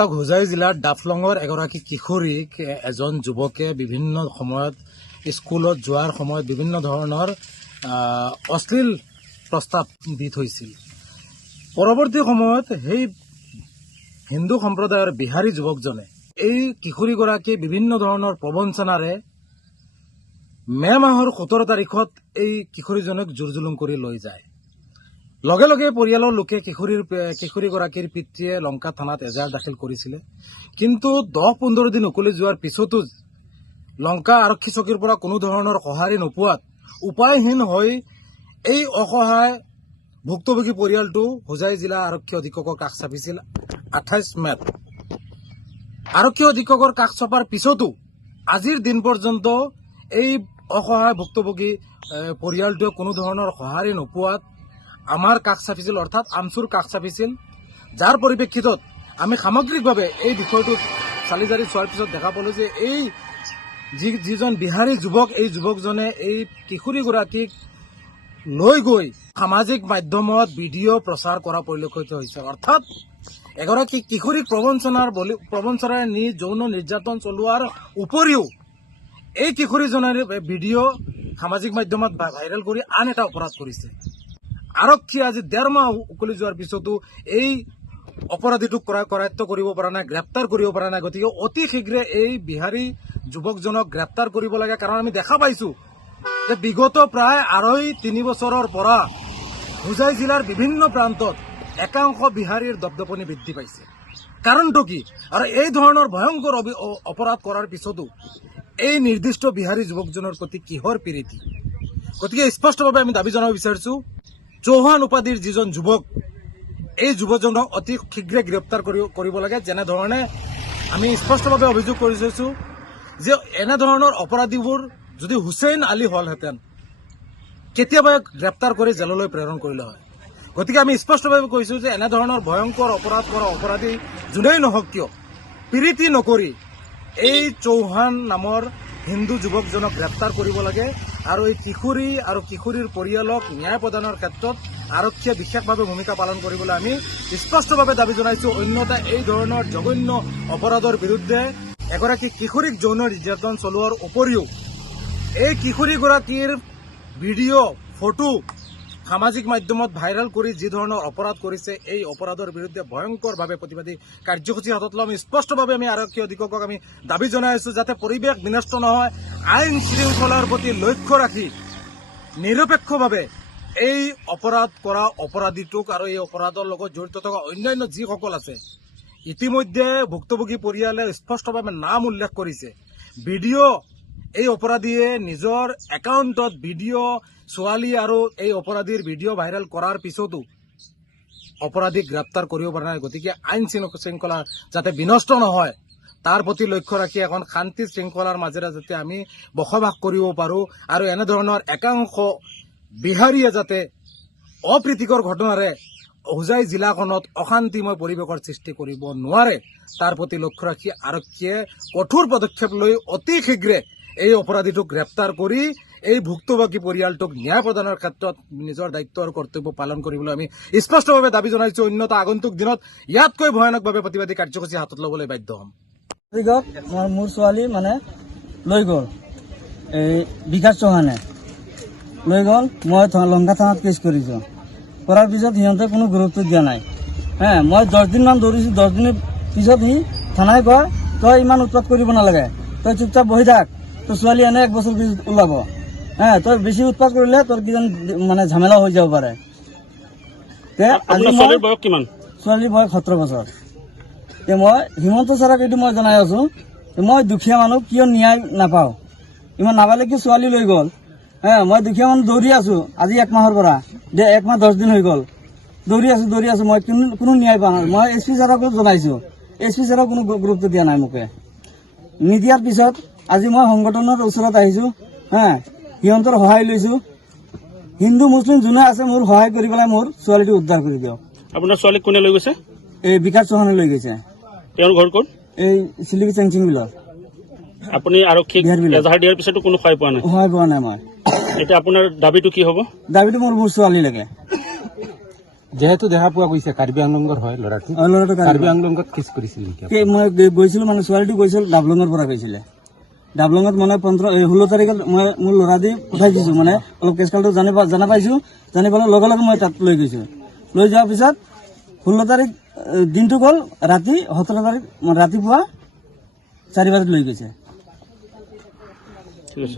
চাওক হোজাই জিলাৰ ডাফলঙৰ এগৰাকী কিশোৰীক এজন যুৱকে বিভিন্ন সময়ত স্কুলত যোৱাৰ সময়ত বিভিন্ন ধৰণৰ অশ্লীল প্ৰস্তাৱ দি থৈছিল। পৰৱৰ্তী সময়ত সেই হিন্দু সম্প্ৰদায়ৰ বিহাৰী যুৱকজনে এই কিশোৰীগৰাকী বিভিন্ন ধৰণৰ প্ৰবঞ্চনাৰে মে মাহৰ 17 তাৰিখত এই কিশোৰীজনক জোৰ জুলুম কৰি লৈ যায়। লগে লগে পৰিয়ালৰ লোকে কিশোৰীগৰাকীৰ পিতৃয়ে লংকা থানাত এজাহাৰ দাখিল কৰিছিলে। কিন্তু 10-15 দিন উকলি যোৱাৰ পিছতো লংকা আৰক্ষী চকীৰ পৰা কোনো ধৰণৰ সঁহাৰি নোপোৱাত উপায়হীন হৈ এই অসহায় ভুক্তভোগী পৰিয়ালটো হোজাই জিলা আৰক্ষী অধীক্ষকৰ কাষ চাপিছিল 28 মেত। আৰক্ষী অধীক্ষকৰ কাষ চপাৰ পিছতো আজিৰ দিন পৰ্যন্ত এই অসহায় ভুক্তভোগী পৰিয়ালটোৱে কোনো ধৰণৰ সঁহাৰি নোপোৱাত আমাৰ কাষ চাপিছিল, অৰ্থাৎ আমচুৰ কাষ চাপিছিল। যাৰ পৰিপ্ৰেক্ষিতত আমি সামগ্ৰিকভাৱে এই বিষয়টো চালি জাৰি চোৱাৰ পিছত দেখা পালোঁ যে এই যিজন বিহাৰী যুৱক, এই যুৱকজনে এই কিশোৰীগৰাকীক লৈ গৈ সামাজিক মাধ্যমত ভিডিঅ' প্ৰচাৰ কৰা পৰিলক্ষিত হৈছে। অৰ্থাৎ এগৰাকী কিশোৰীক প্ৰবঞ্চনাৰে নি যৌন নিৰ্যাতন চলোৱাৰ উপৰিও এই কিশোৰীজনৰ ভিডিঅ' সামাজিক মাধ্যমত ভাইৰেল কৰি আন এটা অপৰাধ কৰিছে। আৰক্ষীয়ে আজি 1.5 মাহ উকলি যোৱাৰ পিছতো এই অপৰাধীটোক কৰায়ত্ব কৰিব পৰা নাই, গ্ৰেপ্তাৰ কৰিব পৰা নাই। গতিকে অতি শীঘ্ৰে এই বিহাৰী যুৱকজনক গ্ৰেপ্তাৰ কৰিব লাগে। কাৰণ আমি দেখা পাইছোঁ যে বিগত প্ৰায় 2.5-3 বছৰৰ পৰা হোজাই জিলাৰ বিভিন্ন প্ৰান্তত একাংশ বিহাৰীৰ দপদপনি বৃদ্ধি পাইছে। কাৰণটো কি? আৰু এই ধৰণৰ ভয়ংকৰ অপৰাধ কৰাৰ পিছতো এই নিৰ্দিষ্ট বিহাৰী যুৱকজনৰ প্ৰতি কিহৰ প্ৰীতি? গতিকে স্পষ্টভাৱে আমি দাবী জনাব বিচাৰিছোঁ, চৌহান উপাধিৰ যিজন যুৱক, এই যুৱকজনক অতি শীঘ্ৰে গ্ৰেপ্তাৰ কৰিব লাগে। যেনেধৰণে আমি স্পষ্টভাৱে অভিযোগ কৰি থৈছোঁ যে এনেধৰণৰ অপৰাধীবোৰ যদি হুছেইন আলী হলহেঁতেন কেতিয়াবা গ্ৰেপ্তাৰ কৰি জেললৈ প্ৰেৰণ কৰিলে হয়। গতিকে আমি স্পষ্টভাৱে কৈছোঁ যে এনেধৰণৰ ভয়ংকৰ অপৰাধ কৰা অপৰাধী যোনেই নহওক কিয় প্ৰীতি নকৰি এই চৌহান নামৰ হিন্দু যুৱকজনক গ্ৰেপ্তাৰ কৰিব লাগে। আৰু এই কিশোৰী আৰু কিশোৰীৰ পৰিয়ালক ন্যায় প্ৰদানৰ ক্ষেত্ৰত আৰক্ষীয়ে বিশেষভাৱে ভূমিকা পালন কৰিবলৈ আমি স্পষ্টভাৱে দাবী জনাইছোঁ। অন্যথা এই ধৰণৰ জঘন্য অপৰাধৰ বিৰুদ্ধে এগৰাকী কিশোৰীক যৌন নিৰ্যাতন চলোৱাৰ উপৰিও এই কিশোৰীগৰাকীৰ ভিডিঅ' ফটো সামাজিক মাধ্যমত ভাইৰেল কৰি যি ধৰণৰ অপৰাধ কৰিছে, এই অপৰাধৰ বিৰুদ্ধে ভয়ংকৰভাৱে প্ৰতিবাদী কাৰ্যসূচী হাতত ল'ম। স্পষ্টভাৱে আমি আৰক্ষী অধীক্ষকক আমি দাবী জনাই আছোঁ যাতে পৰিৱেশ বিনষ্ট নহয়, আইন শৃংখলাৰ প্ৰতি লক্ষ্য ৰাখি নিৰপেক্ষভাৱে এই অপৰাধ কৰা অপৰাধীটোক আৰু এই অপৰাধৰ লগত জড়িত থকা অন্যান্য যিসকল আছে, ইতিমধ্যে ভুক্তভোগী পৰিয়ালে স্পষ্টভাৱে নাম উল্লেখ কৰিছে। এই অপৰাধীয়ে নিজৰ একাউণ্টত ছোৱালী আৰু এই অপৰাধীৰ ভিডিঅ' ভাইৰেল কৰাৰ পিছতো অপৰাধীক গ্ৰেপ্তাৰ কৰিব পৰা নাই। গতিকে আইন শৃংখলা যাতে বিনষ্ট নহয় তাৰ প্ৰতি লক্ষ্য ৰাখি এখন শান্তি শৃংখলাৰ মাজেৰে যাতে আমি বসবাস কৰিব পাৰোঁ আৰু এনেধৰণৰ একাংশ বিহাৰীয়ে যাতে অপ্ৰীতিকৰ ঘটনাৰে হোজাই জিলাখনত অশান্তিময় পৰিৱেশৰ সৃষ্টি কৰিব নোৱাৰে তাৰ প্ৰতি লক্ষ্য ৰাখি আৰক্ষীয়ে কঠোৰ পদক্ষেপ লৈ অতি শীঘ্ৰে এই অপৰাধীটোক গ্ৰেপ্তাৰ কৰি এই ভুক্তভোগী পৰিয়ালটোক ন্যায় প্ৰদানৰ ক্ষেত্ৰত নিজৰ দায়িত্ব আৰু কৰ্তব্য পালন কৰিবলৈ আমি স্পষ্টভাৱে দাবী জনাইছোঁ। অন্যথা আগন্তুক দিনত ইয়াতকৈ ভয়ানকভাৱে প্ৰতিবাদী কাৰ্যসূচী হাতত ল'বলৈ বাধ্য হ'ম। মোৰ ছোৱালী লৈ গ'ল এই বিকাশ চৌহানে লৈ গ'ল। মই লংকা থানাত কেছ কৰিছোঁ। কৰাৰ পিছত সিহঁতে কোনো গুৰুত্ব দিয়া নাই। মই 10 দিনমান দৌৰিছোঁ। 10 দিনৰ পিছত সি থানাই কয় তই ইমান উৎপাত কৰিব নালাগে, তই চুপচাপ বহি থাক, তোৰ ছোৱালী এনে 1 বছৰ পিছত ওলাব। তই বেছি উৎপাত কৰিলে তোৰ কিজন ঝামেলা হৈ যাব পাৰে। ছোৱালীৰ বয়স 17 বছৰ। মই হিমন্ত ছাৰক এইটো মই জনাই আছোঁ, মই দুখীয়া মানুহ কিয় ন্যায় নাপাওঁ, ইমান নাপালে কি ছোৱালী লৈ গ'ল। মই দুখীয়া মানুহ দৌৰি আছোঁ আজি 1 মাহৰ পৰা, 1 মাহ 10 দিন হৈ গ'ল। দৌৰি আছোঁ মই কোনো ন্যায় পোৱা নাই। মই SP ছাৰকো জনাইছোঁ, SP ছাৰক কোনো গুৰুত্ব দিয়া নাই মোকে। নিদিয়াৰ পিছত আজি মই সংগঠনৰ ওচৰত আহিছোঁ, সিহঁতৰ সহায় লৈছোঁ। হিন্দু মুছলিম যোনে আছে মোৰ সহায় কৰি পেলাই মোৰ ছোৱালীটো উদ্ধাৰ কৰি দিয়ক। আপোনাৰ ছোৱালীক কোনে লৈ গৈছে? এই বিকাশ চৌহানে লৈ গৈছে। তেওঁৰ ঘৰ ক'ত? এই চিলিকি চেংচিং বিলত। আপুনি আৰক্ষীক এজাহাৰ দিয়াৰ পিছতো কোনো সহায় পোৱা নাই? সহায় পোৱা নাই মই। এতিয়া আপোনাৰ দাবীটো কি হ'ব? দাবীটো মোৰ ছোৱালী লাগে। যেহেতু দেখা পোৱা গৈছে কাৰ্বি আংলঙৰ হয় ল'ৰাটো ল'ৰাটো কাৰ্বি আংলঙত কেছ কৰিছিল নেকি মই গৈছিলো মানে ছোৱালীটো গৈছিল ডাবলঙৰ পৰা গৈছিলে ডাবলঙত মানে 16 তাৰিখে মই মোৰ ল'ৰা দি পঠাই দিছো মানে অলপ কেছকালটো জানা পাইছো জানি পেলাই লগে লগে মই তাত লৈ গৈছো লৈ যোৱাৰ পিছত 16 তাৰিখ দিনটো গ'ল ৰাতি 17 তাৰিখ ৰাতিপুৱা 4 বজাত লৈ গৈছে